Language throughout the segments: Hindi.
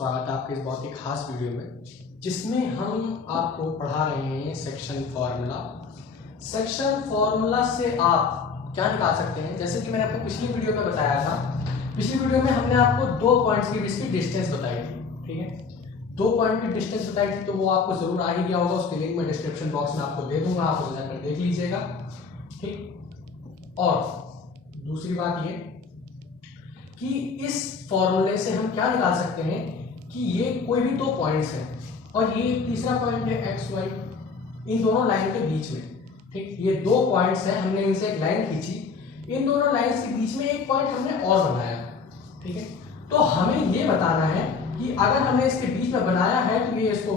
स्वागत है आपके इस बहुत ही खास वीडियो में, जिसमें हम आपको पढ़ा रहे हैं सेक्शन फॉर्मूला। सेक्शन फॉर्मूला से आप क्या निकाल सकते हैं, जैसे कि मैंने आपको पिछली वीडियो में बताया था। पिछली वीडियो में हमने आपको 2 पॉइंट्स के बीच की डिस्टेंस बताई थी, ठीक है। 2 पॉइंट की डिस्टेंस बताई थी, तो वो आपको जरूर आ ही गया होगा। उसके लिंक मैं डिस्क्रिप्शन बॉक्स में आपको दे दूंगा, आप उसे जाकर देख लीजिएगा, ठीक। और दूसरी बात ये कि इस फॉर्मूले से हम क्या निकाल सकते हैं कि ये कोई भी 2 पॉइंट्स हैं और ये तीसरा पॉइंट है एक्स वाई, इन दोनों लाइन के बीच में, ठीक। ये 2 पॉइंट्स हैं, हमने इनसे एक लाइन खींची, इन दोनों लाइंस के बीच में एक पॉइंट हमने और बनाया, ठीक है। तो हमें ये बताना है कि अगर हमने इसके बीच में बनाया है तो ये इसको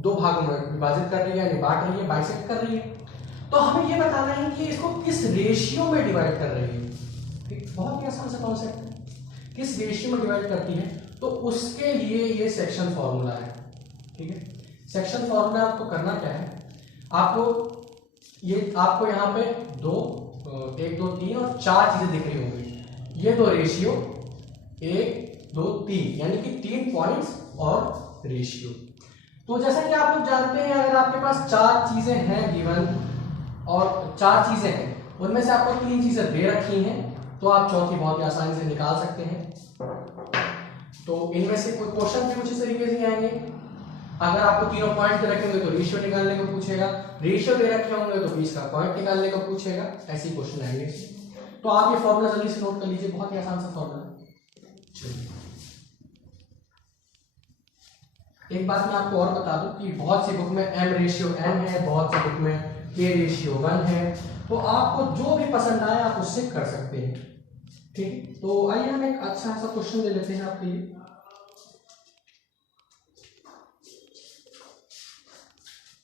2 भागों में विभाजित कर रही है, यानी बांट रही है, बाइसेक्ट कर रही है। तो हमें ये बताना है कि इसको किस रेशियो में डिवाइड कर रही है, ठीक। बहुत ही आसान सा कॉन्सेप्ट है, किस रेशियो में डिवाइड करती है, तो उसके लिए ये सेक्शन फॉर्मूला है, ठीक है। सेक्शन फॉर्मूला आपको करना क्या है, आपको यहाँ पे 1 2 3 और 4 चीजें दिख रही होंगी। ये 2 रेशियो 1 2 3, यानी कि 3 पॉइंट्स और रेशियो। तो जैसा कि आप लोग जानते हैं, अगर आपके पास 4 चीजें हैं गिवन और 4 चीजें हैं, उनमें से आपको 3 चीजें दे रखी हैं, तो आप चौथी बहुत ही आसानी से निकाल सकते हैं। तो इनमें से कोई क्वेश्चन भी कुछ इस तरीके से आएंगे। अगर आपको तीनों पॉइंट दे रखे होंगे तो रेशियो निकालने को पूछेगा, रेशियो दे रखे होंगे तो बीच का पॉइंट निकालने को पूछेगा, ऐसे ही क्वेश्चन आएंगे। तो आप ये फॉर्मूला जल्दी से नोट कर लीजिए, बहुत ही आसान सा फॉर्मूला। एक बात मैं आपको और बता दूं कि बहुत सी बुक में m रेशियो n है, बहुत सी बुक में k रेशियो 1 है। तो आपको जो भी पसंद आए आप उससे कर सकते हैं, ठीक। तो आइए हम एक अच्छा सा क्वेश्चन ले लेते हैं आपके लिए।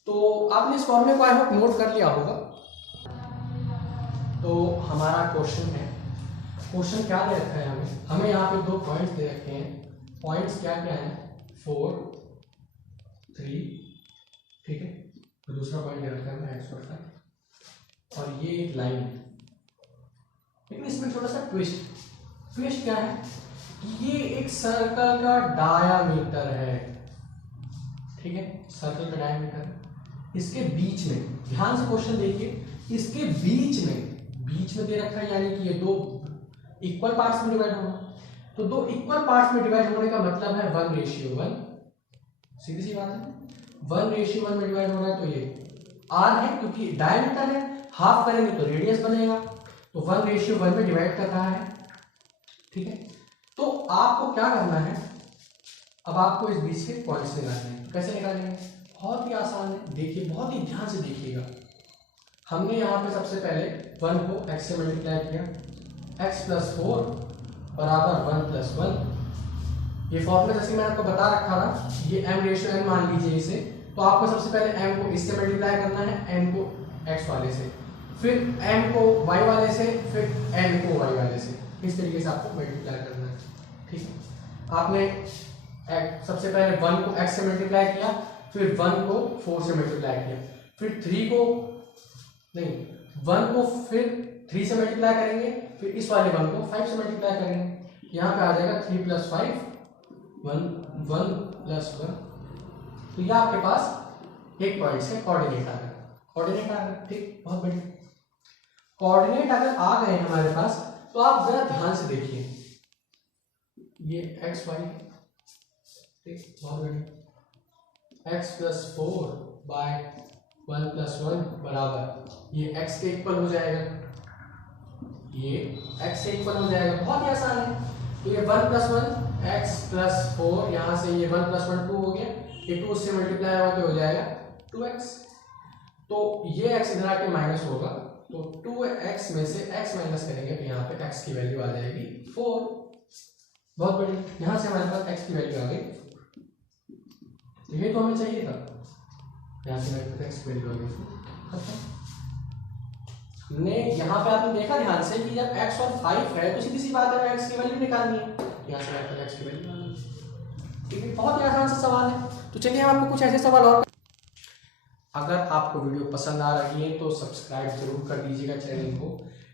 तो आपने इस फॉर्मूले को आई होप नोट कर लिया होगा। तो हमारा क्वेश्चन है, क्वेश्चन क्या दे रखा है हमें यहाँ पे 2 पॉइंट्स दे रखे हैं। पॉइंट्स क्या क्या है, 4 3, ठीक है। तो दूसरा पॉइंट दे रखा है x और 5, और ये एक लाइन है। लेकिन इसमें छोटा सा ट्विस्ट क्या है कि ये एक सर्कल का डायामीटर है, ठीक है। सर्कल का डायामीटर इसके बीच में, ध्यान से क्वेश्चन देखिए, इसके बीच में दे रखा है, यानी कि ये 2 इक्वल पार्ट्स में डिवाइड होगा। तो 2 इक्वल पार्ट्स में डिवाइड होने का मतलब है 1 रेशियो 1, सीधी सी बात है। 1 रेशियो 1 में डिवाइड हो रहा है, तो ये r है, क्योंकि डायमीटर है, हाफ करेंगे तो रेडियस बनेगा। तो 1 रेशियो 1 में डिवाइड कर रहा है, ठीक है। तो आपको क्या करना है, अब आपको इस बीच के पॉइंट्स निकालने हैं। कैसे निकालेंगे, बहुत ही आसान है, देखिए बहुत ही ध्यान से देखिएगा। हमने यहाँ पे सबसे पहले 1 को x से मल्टीप्लाई किया, x + 4 बराबर 1 + 1। ये फॉर्मूला जैसे मैंने आपको बता रखा ना, ये m रेशियो n मान लीजिए इसे। तो आपको सबसे पहले m को इससे मल्टीप्लाई करना है, n को x वाले से, फिर m को y वाले से, फिर n को y वाले से। इस तरीके से आपको मल्टीप्लाई करना है, ठीक है। आपने सबसे पहले 1 को x से मल्टीप्लाई किया, फिर 1 को 4 से मल्टीप्लाई किया, फिर 1 को फिर 3 से मल्टीप्लाई करेंगे, फिर इस वाले 1 को 5 से मल्टीप्लाई करेंगे। यहाँ पे आ जाएगा 3 + 5 1 + 1। तो यह आपके पास एक पॉइंट से कोऑर्डिनेट आ गया, ठीक। बहुत बढ़िया, कोऑर्डिनेट अगर आ गए हमारे पास, तो आप जरा ध्यान से देखिए, ये x y, ठीक। बहुत बढ़िया, x + 4 / 1 + 1 बराबर ये x के इक्वल हो जाएगा, ये x से इक्वल हो जाएगा। बहुत ही आसान है। तो ये 1 + 1 x + 4, यहाँ से ये 1 + 1 2 हो गया, ये 2 से मल्टीप्लाई हुआ तो हो जाएगा 2x। तो ये x इधर आके माइनस होगा, तो 2x में से x माइनस करेंगे तो यहाँ पे x की वैल्यू आ जाएगी 4। बहुत बढ़िया, यहाँ से हमारे पास x की वैल्यू आ गई, तो ये तो हमें चाहिए था, यहाँ से हमारे पास x की वैल्यू आ गई। हमने यहाँ पे आपने देखा ध्यान से कि जब x और 5 है तो सीधी सी बात है x की वैल्यू निकालनी है, यहाँ से हमारे पास x की वैल्यू आ गई, ठीक है। बहुत ही आसान सा सवाल है। तो चलिए हम आपको कुछ ऐसे सवाल और, अगर आपको वीडियो पसंद आ रही है तो सब्सक्राइब जरूर कर दीजिएगा चैनल को।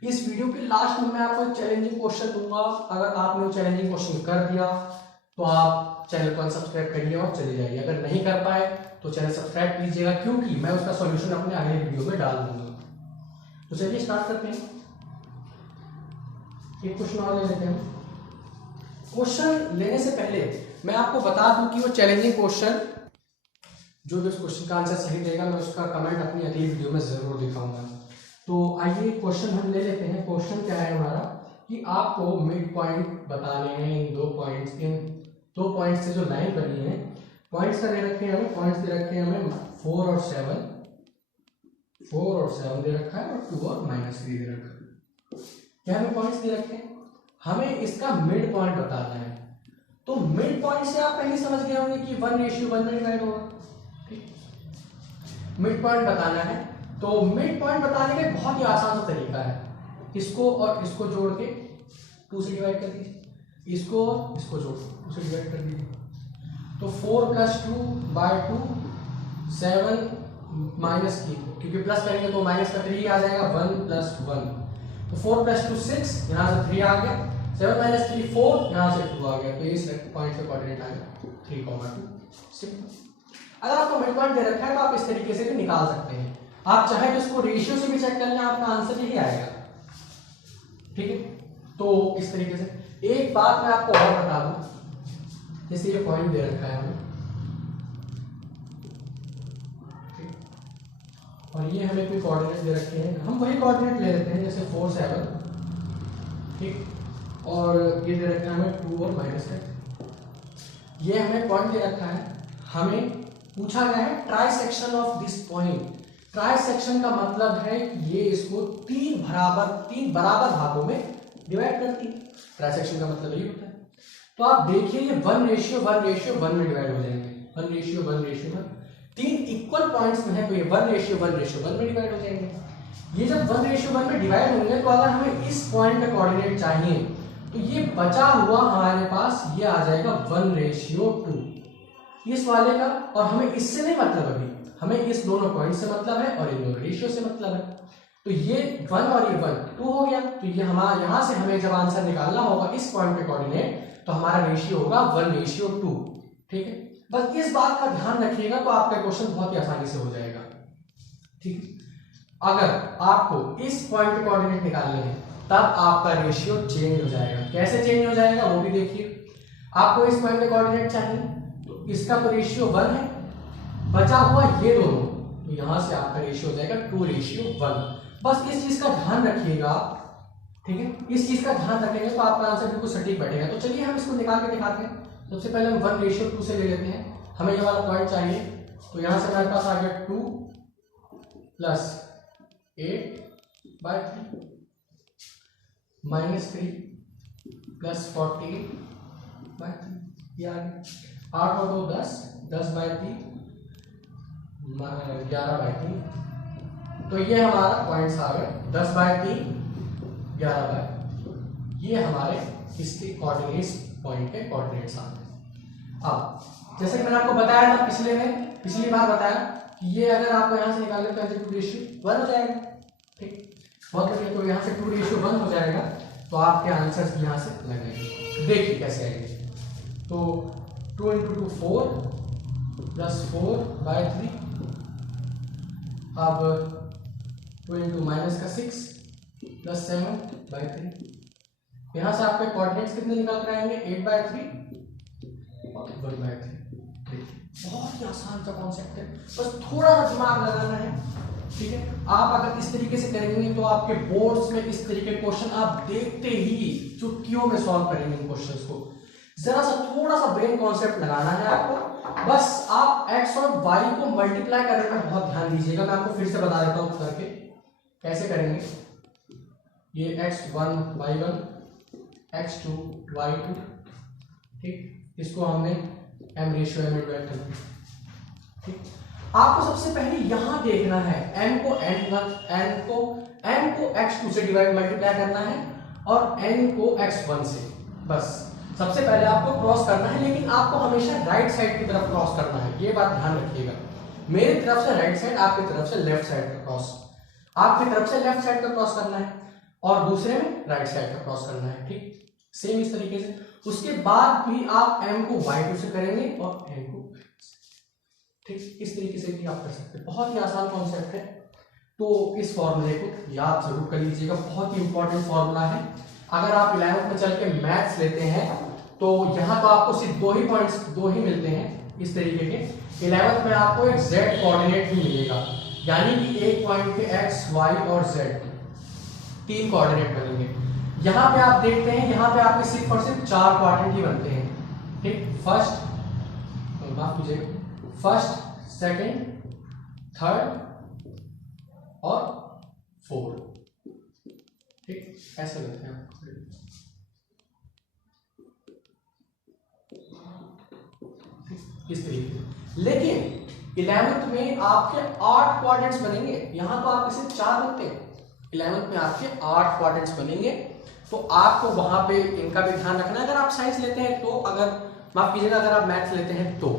इस वीडियो के लास्ट में मैं आपको एक चैलेंजिंग क्वेश्चन दूंगा, अगर आपने वो चैलेंजिंग क्वेश्चन कर दिया तो आप चैनल को अनसब्सक्राइब करिए और चले जाइए। अगर नहीं कर पाए तो चैनल सब्सक्राइब कीजिएगा, क्योंकि मैं उसका सॉल्यूशन अपने अगले वीडियो में डाल दूंगा। तो चलिए स्टार्ट करते हैं। एक क्वेश्चन और ले लेते हैं। क्वेश्चन लेने से पहले मैं आपको बता दूं कि वो चैलेंजिंग क्वेश्चन, जो भी उस क्वेश्चन का आंसर सही देगा मैं उसका कमेंट अपनी अगली वीडियो में जरूर दिखाऊंगा। तो आइए क्वेश्चन हम ले लेते हैं। क्वेश्चन क्या है हमारा कि आपको मिड पॉइंट बताने हैं इन दो पॉइंट्स से जो लाइन बनी है। पॉइंट्स का दे रखे हैं हमें, पॉइंट्स दे रखे हैं हमें 4 और 7 दे रखा है, और 2 और -3 दे रखा है। क्या हमें पॉइंट्स दे रखे हैं, हमें इसका मिड पॉइंट बताना है। तो मिड पॉइंट से आप पहले समझ गए होंगे कि 1:1 में डिवाइड होगा। मिड पॉइंट बताना है, तो मिड पॉइंट बताने का बहुत ही आसान सा तरीका है। इसको और इसको जोड़ के 2 से डिवाइड कर दीजिए, इसको और इसको जोड़ 2 से डिवाइड कर दीजिए। तो 4 + 2/2 7 माइनस की, क्योंकि प्लस करेंगे तो माइनस का 3 आ जाएगा, 1 + 1। तो 4 + 2 6, यहाँ से 3 आ गया, 7 - 3 4, यहाँ से 2 आ गया। तो इस पॉइंट से कोऑर्डिनेट आएगा 3,2। सिंपल। अगर आपको मिड पॉइंट दे रखा है तो आप इस तरीके से भी निकाल सकते हैं। आप चाहे तो इसको रेशियो से भी चेक कर लें, आपका आंसर यही आएगा। ठीक है, तो इस तरीके से। एक बात मैं आपको और बता दूं, जैसे ये पॉइंट दे रखा है हमें, और ये हमें कोई कोऑर्डिनेट दे रखे हैं, हम वही कोऑर्डिनेट ले लेते हैं, जैसे 4 7, ठीक, और ये दे रखा है हमें 2 और -10। ये हमें पॉइंट दे रखा है, हमें पूछा गया है try section of this point. Try section का मतलब है कि ये इसको 3 बराबर भागों में डिवाइड करती है। ट्राई सेक्शन का मतलब यही होता है। तो आप देखिए ये 1:1 में डिवाइड हो जाएंगे, 1:1 3 इक्वल पॉइंट्स में है, तो ये 1:1 में डिवाइड हो जाएंगे। ये जब 1:1 में डिवाइड होंगे तो अगर हमें इस पॉइंट का कोऑर्डिनेट चाहिए तो ये बचा हुआ हमारे पास ये आ जाएगा 1:2 इस वाले का। और हमें इससे नहीं मतलब, अभी हमें इस दोनों पॉइंट से मतलब है और इन दोनों रेशियो से मतलब है। तो ये 1 और ये 1 2 हो गया। तो ये हमारा यहां से हमें जब आंसर निकालना होगा इस पॉइंट पे कोऑर्डिनेट, तो हमारा रेशियो होगा 1:2। ठीक है, बस इस बात का ध्यान रखिएगा तो आपका क्वेश्चन बहुत ही आसानी से हो जाएगा। ठीक है, अगर आपको इस पॉइंट पे कोऑर्डिनेट निकालने हैं तब आपका रेशियो चेंज हो जाएगा। कैसे चेंज हो जाएगा वो भी देखिए। आपको इस पॉइंट पे कोऑर्डिनेट चाहिए तो इसका तो रेशियो 1 है, बचा हुआ ये दोनों, तो यहां से आपका रेशियो हो जाएगा 2:1। बस इस चीज का ध्यान रखिएगा। ठीक है, इस चीज का ध्यान रखेंगे तो आपका आंसर बिल्कुल सटीक बैठेगा। तो चलिए हम इसको निकाल के दिखाते हैं। सबसे पहले हम 1:2 से ले लेते हैं, हमें ये वाला पॉइंट चाहिए। तो यहां से हमारे पास आ गया 2 + 8/3 -3 + 48/3, ये आ गया। 8 और 2 10, 10/3 11/3। तो ये हमारा पॉइंट्स आ गए 10/3 11/3। ये हमारे इसके कोऑर्डिनेट्स, पॉइंट के कोऑर्डिनेट्स आ गए। अब जैसे कि मैंने आपको बताया था पिछली बार बताया कि ये अगर आपको यहां से निकालने तो 2:1 हो जाएगा। ठीक, बहुत बढ़िया। तो यहां से 2:1 हो जाएगा, तो आपके आंसर्स यहां से लगेंगे। देखिए कैसे आएंगे। तो 2 × 2 4 + 4/3। अब 2 × -6 + 7/3। यहां से आपके कोऑर्डिनेट्स कितने निकल कर आएंगे, 8/3 और 1/3। बहुत ही आसान सा कॉन्सेप्ट है, बस थोड़ा सा दिमाग लगाना है। ठीक है, आप अगर इस तरीके से करेंगे तो आपके बोर्ड्स में इस तरीके के क्वेश्चन आप देखते ही चुटकियों में सॉल्व करेंगे इन क्वेश्चंस को। जरा सा थोड़ा सा ब्रेन कॉन्सेप्ट लगाना है आपको। बस आप x और y को मल्टीप्लाई करने में बहुत ध्यान दीजिएगा। मैं आपको फिर से बता देता हूं करके कैसे करेंगे। ये x1 y1 x2 y2, ठीक, इसको हमने m में डिवाइड कर दिया। ठीक, आपको सबसे पहले यहां देखना है m को x2 से डिवाइड मल्टीप्लाई करना है और n को x1 से। बस सबसे पहले आपको क्रॉस करना है, लेकिन आपको हमेशा राइट साइड की तरफ क्रॉस करना है, ये बात ध्यान रखिएगा। मेरी तरफ से राइट साइड, आपकी तरफ से लेफ्ट साइड का क्रॉस। आपकी तरफ से लेफ्ट साइड का क्रॉस करना है और दूसरे में राइट साइड का क्रॉस करना है। ठीक, सेम इस तरीके से। उसके बाद भी आप m को y2 से करेंगे और n को, ठीक इस तरीके से भी आप कर सकते हैं। बहुत ही आसान कॉन्सेप्ट है, तो इस फॉर्मूले को याद जरूर कर लीजिएगा, बहुत ही इंपॉर्टेंट फॉर्मूला है। अगर आप 11th में चल के मैथ्स लेते हैं तो यहाँ तो आपको सिर्फ दो ही मिलते हैं इस तरीके के। 11th में आपको एक z कोऑर्डिनेट भी मिलेगा, यानी कि एक पॉइंट पे x, y और z 3 कोऑर्डिनेट बनेंगे। यहाँ पे आप देखते हैं, यहाँ पे आपके सिर्फ और सिर्फ 4 क्वाड्रेंट ही बनते हैं, ठीक। माफ कीजिए, फर्स्ट, सेकंड, थर्ड और फोर्थ, ठीक ऐसे बनते हैं इस तरीके से। लेकिन 11th में आपके 8 क्वाड्रेंट्स बनेंगे, यहाँ तो आपके सिर्फ 4 बनते हैं, 11th में आपके 8 क्वाड्रेंट्स बनेंगे। तो आपको वहां पे इनका भी ध्यान रखना है। अगर आप साइंस लेते हैं तो, अगर माफ कीजिएगा, अगर आप मैथ्स लेते हैं तो,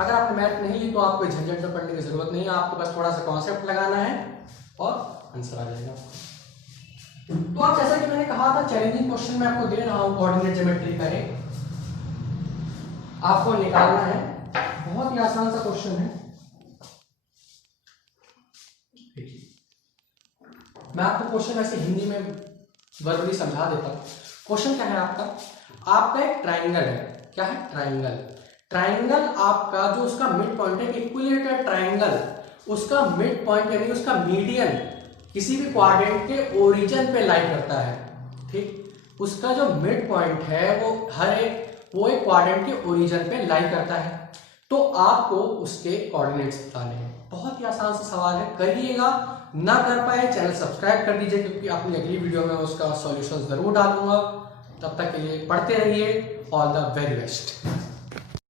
अगर आपने मैथ नहीं ली तो आपको झंझट में पढ़ने की जरूरत नहीं है, आपको बस थोड़ा सा कॉन्सेप्ट लगाना है और आंसर आ जाएगा। तो आप जैसा कि मैंने कहा था, चैलेंजिंग क्वेश्चन मैं आपको दे रहा हूं, कोऑर्डिनेट ज्योमेट्री का एक आपको निकालना है, बहुत ही आसान सा क्वेश्चन है। मैं आपको क्वेश्चन ऐसे हिंदी में वर्बली समझा देता हूं। क्वेश्चन क्या है आपका एक ट्राइंगल है। क्या है? ट्राइंगल आपका जो उसका मिड पॉइंट है, इक्विलेटरल ट्राइंगल, उसका मिड पॉइंट यानी उसका मीडियन किसी भी क्वाड्रेंट के ओरिजिन पे लाई करता है, ठीक। उसका जो मिड पॉइंट है वो एक क्वाड्रेंट के ओरिजिन पे लाई करता है। तो आपको उसके कोऑर्डिनेट्स बताने हैं। बहुत ही आसान सा सवाल है, करिएगा। ना कर पाए चैनल सब्सक्राइब कर दीजिए, क्योंकि अपनी अगली वीडियो में उसका सॉल्यूशन जरूर डालूंगा। तब तक के लिए पढ़ते रहिए। All the very best.